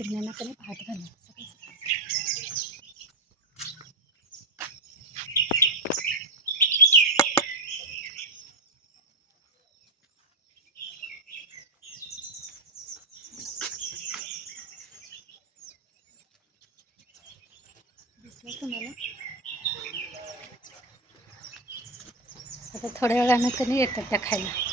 चिमण्यांना कधी भात घालणं तुम्हाला? आता थोड्या वेळानं कधी येतात त्या खायला.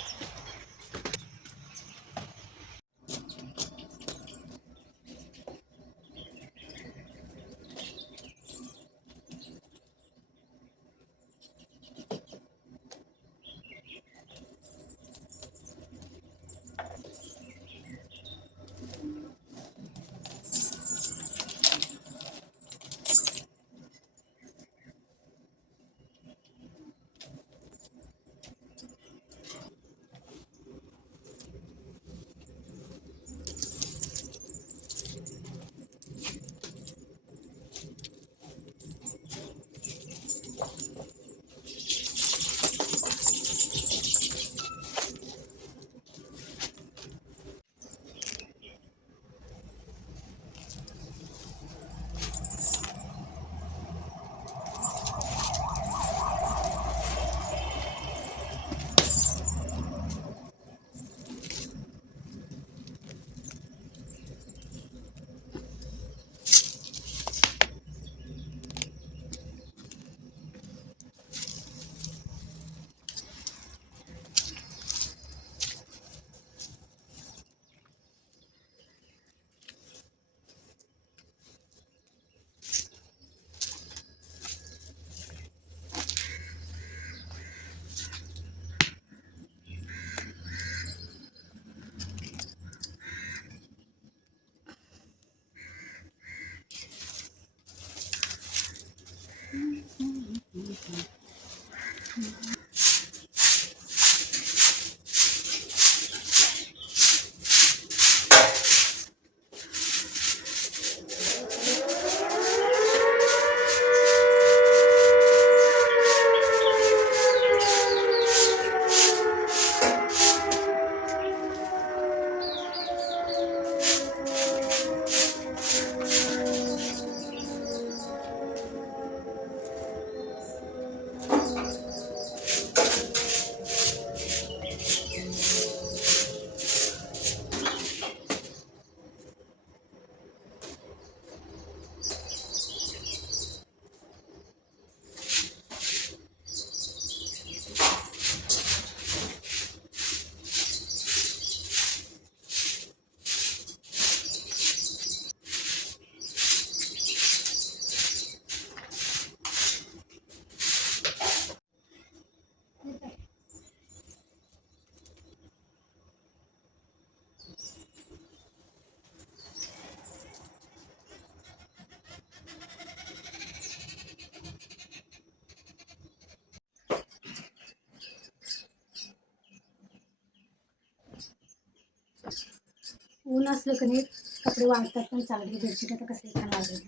ऊन असलं की नाही कपडे वाळतात पण चांगले बेडशीट आता कसं छान वाळले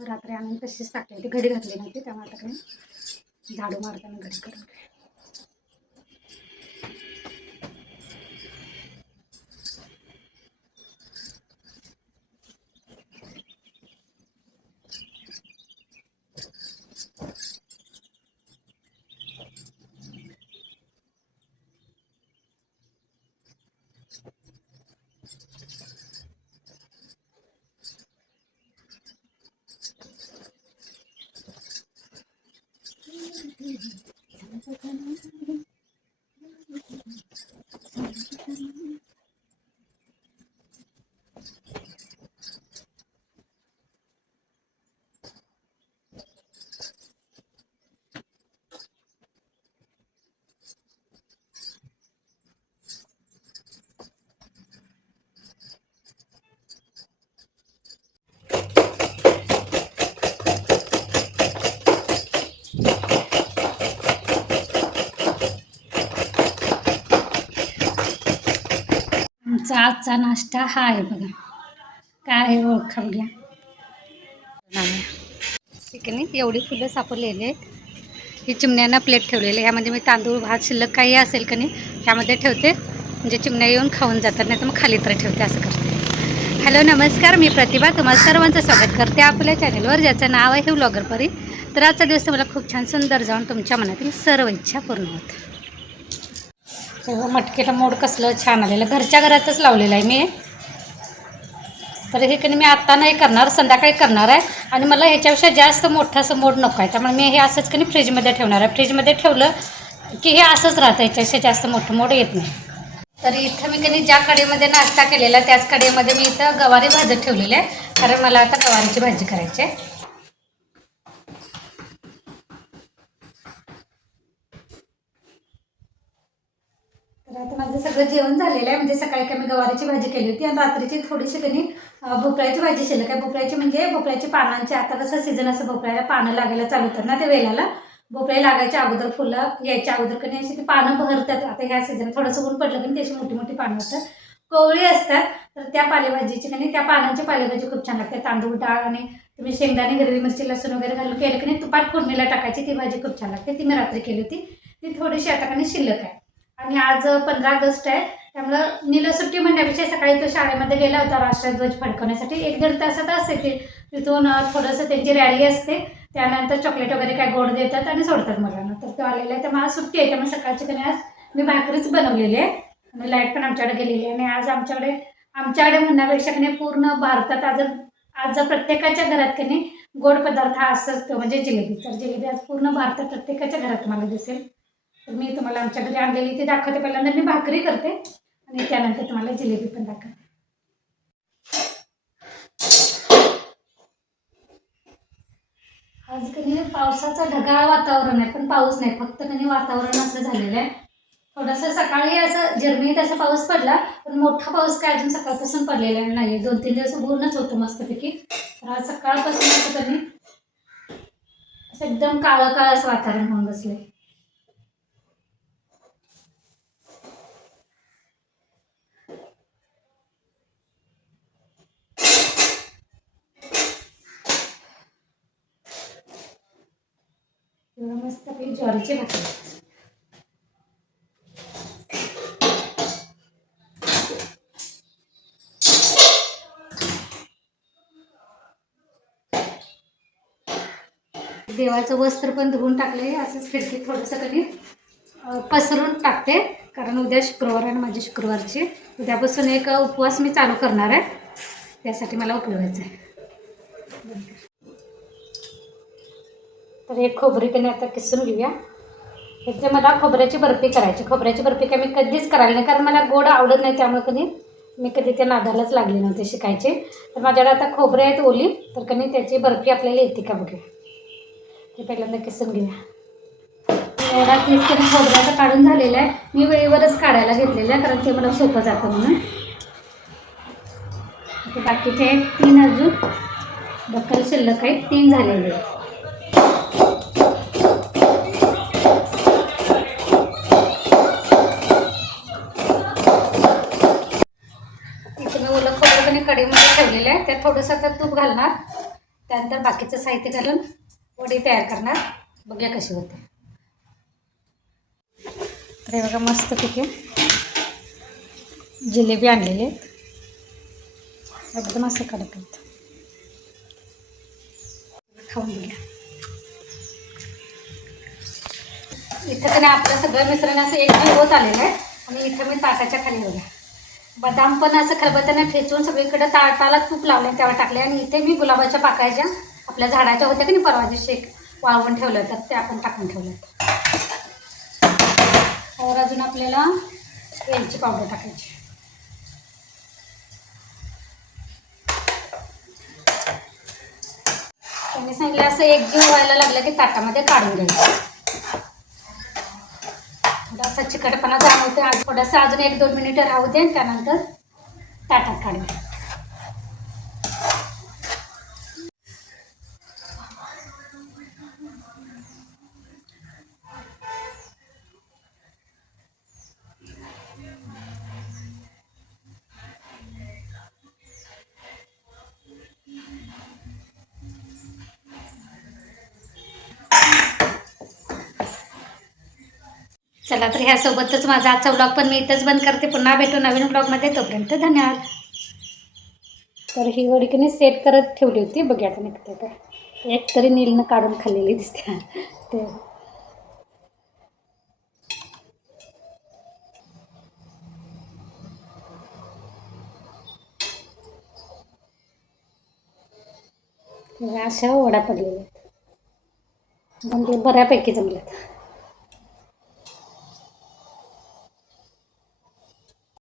रात्री आणून तशीच टाकले ते घडी घातली नव्हती त्यामुळे आता काही झाडू मारताना घडी करून. ठेवली. आजचा नाश्ता हा आहे बघा. काय आहे ओळखा ठीक आहे नाही एवढी फुलं सापडलेली आहेत. ही चिमण्यांना प्लेट ठेवलेली आहे. ह्यामध्ये मी तांदूळ भात शिल्लक काही असेल का नाही ह्यामध्ये ठेवते. म्हणजे चिमण्या येऊन खाऊन जातात नाही तर मग खाली तर ठेवते असं करते. हॅलो नमस्कार. मी प्रतिभा. तुम्हाला सर्वांचं स्वागत करते आपल्या चॅनलवर ज्याचं नाव आहे व्लॉगर परी तर आजचा दिवस मला खूप छान सुंदर जाऊन तुमच्या मनातील सर्व इच्छा पूर्ण होत तेव्हा मटकीला मोड कसलं छान आलेलं घरच्या घरातच लावलेलं आहे मी. तर हे कधी मी आत्ता नाही करणार संध्याकाळी करणार आहे. आणि मला ह्याच्यापेक्षा जास्त मोठं असं मोड नको आहे. त्यामुळे मी हे असंच कधी फ्रीजमध्ये ठेवणार आहे. फ्रीजमध्ये ठेवलं की हे असंच राहतं याच्यापेक्षा जास्त मोठं मोड येत नाही. तर इथं मी कनी ज्या कडेमध्ये नाश्ता केलेला त्याच कडेमध्ये मी इथं गवारी भाजत ठेवलेली आहे. कारण मला आता गवारीची भाजी करायची आहे. तर आता माझं सगळं जेवण झालेलं आहे. म्हणजे सकाळी काय मी गवारीची भाजी केली होती आणि रात्रीची थोडीशी कणी भोपळ्याची भाजी शिल्लक आहे भोपळ्याची म्हणजे भोपळ्याची पानांची आता कसं सीझन असं भोपळ्याला पानं लागायला चालू होतात ना ते वेलाला. भोपळे लागायच्या अगोदर फुलं यायच्या अगोदर. कधी अशी ती पानं भरतात. आता ह्या सीझन थोडंसं ऊन पडलं की त्याची मोठी मोठी पानं होतात कोवळी असतात. तर त्या पालेभाजीची कधी त्या पानांची पालेभाजी खूप छान लागते. तांदूळ डाळ आणि तुम्ही शेंगदाणे हिरवी मिरची लसूण वगैरे घालून केलं की नाही तुपात फोडणीला टाकायची ती भाजी खूप छान लागते. ती मी रात्री केली होती. ती थोडीशी आता कणी शिल्लक आहे. आणि आज पंधरा ऑगस्ट आहे त्यामुळं नीला सुट्टी म्हणण्यापेक्षा सकाळी तो शाळेमध्ये गेला होता राष्ट्रध्वज फडकवण्यासाठी. एक दीड तासात असते ते. तिथून थोडंसं त्यांची रॅली असते. त्यानंतर चॉकलेट वगैरे काय गोड देतात आणि सोडतात मुलांना. तर तो आलेला आहे. त्यामुळे आज सुट्टी आहे. त्यामुळे सकाळची कधी आज मी भाकरीच बनवलेली आहे. आणि लाइट पण आमच्याकडे गेलेली आहे. आणि आज आमच्याकडे आमच्याकडे म्हणण्यापेक्षा की पूर्ण भारतात आज आज जर प्रत्येकाच्या घरात कधी गोड पदार्थ हा असंच म्हणजे जिलेबी. तर जिलेबी आज पूर्ण भारतात प्रत्येकाच्या घरात मला दिसेल. तर मी तुम्हाला आमच्या घरी आणलेली ती दाखवते. पहिल्यांदा मी भाकरी करते आणि त्यानंतर तुम्हाला जिलेबी पण दाखवते. आज कधी पावसाचा ढगाळ वातावरण आहे पण पाऊस नाही. फक्त कधी वातावरण असं झालेलं आहे. थोडंसं सकाळी असं जर्मनीत असा पाऊस पडला पण मोठा पाऊस काय अजून सकाळपासून पडलेला नाही दोन तीन दिवस पूर्णच होतो मस्तपैकी. तर आज सकाळपासून असं कधी असं एकदम काळं काळं असं वातावरण होऊन बसलंय. एवढं मस्त आपली ज्वारीची भाकरी. देवाचं वस्त्र पण धुवून टाकले असंच खिडकीत थोडंसं कधी पसरून टाकते. कारण उद्या शुक्रवार आहे आणि माझी शुक्रवारची. उद्यापासून एक उपवास मी चालू करणार आहे. त्यासाठी मला उपयोगायचं आहे. तर एक खोबरी पण आता किसून घेऊया. इथे मला खोबऱ्याची बर्फी करायची. खोबऱ्याची बर्फी काय मी कधीच करायला नाही कारण मला गोड आवडत नाही त्यामुळे कधी मी कधी त्या नादालाच लागले नव्हते शिकायचे. तर माझ्याकडे आता खोबरे आहेत ओली तर कधी त्याची बर्फी आपल्याला येते का बघूया. ते पहिल्यांदा किसून घेऊया. एवढा केस कधी खोबऱ्याचा काढून झालेला आहे. मी वेळेवरच काढायला घेतलेलं आहे कारण ते मला सोपं जातं म्हणून. बाकीचे आहेत तीन अजून. बक्कल शिल्लक आहेत तीन झालेले आहेत. पण ठेवलेलं आहे त्यात थोडंसं आता तूप घालणार. त्यानंतर बाकीचं साहित्य घालून वडी तयार करणार. बघूया कशी होते. तर हे बघा पिके जिलेबी आणलेली आहेत. एकदम असं कडक आहेत. खाऊन बघूया. इथं त्याने आपलं सगळं मिश्रण असं एक होत आलेलं आहे. आणि इथं मी ताटाच्या खाली बघा. बदाम पण असं खलबत्याने ठेचून सगळीकडे ताटाला तूप लावले तेव्हा टाकले आणि इथे मी गुलाबाच्या पाकायच्या आपल्या झाडाच्या होत्या की नाही परवाचे शेक वाळवून ठेवलं तर ते आपण टाकून ठेवलं और अजून आपल्याला वेलची पावडर टाकायची. त्यांनी सांगितलं असं एक जीव व्हायला लागलं की ताटामध्ये काढून घ्यायचं. थोडासा चिकटपणा जाणवते आज थोडासा अजून एक दोन मिनिटं राहू दे त्यानंतर ताटात काढूया. चला तर ह्यासोबतच माझा आजचा ब्लॉग पण मी इथंच बंद करते. पुन्हा भेटू नवीन ब्लॉगमध्ये तोपर्यंत धन्यवाद. तर ही वडी की सेट करत ठेवली होती. बघूया आता निघते तर. एक तरी नीलनं काढून खाल्लेली दिसते. ते. अशा वडा पडलेल्या आहेत. जमले बऱ्यापैकी जमल्यात.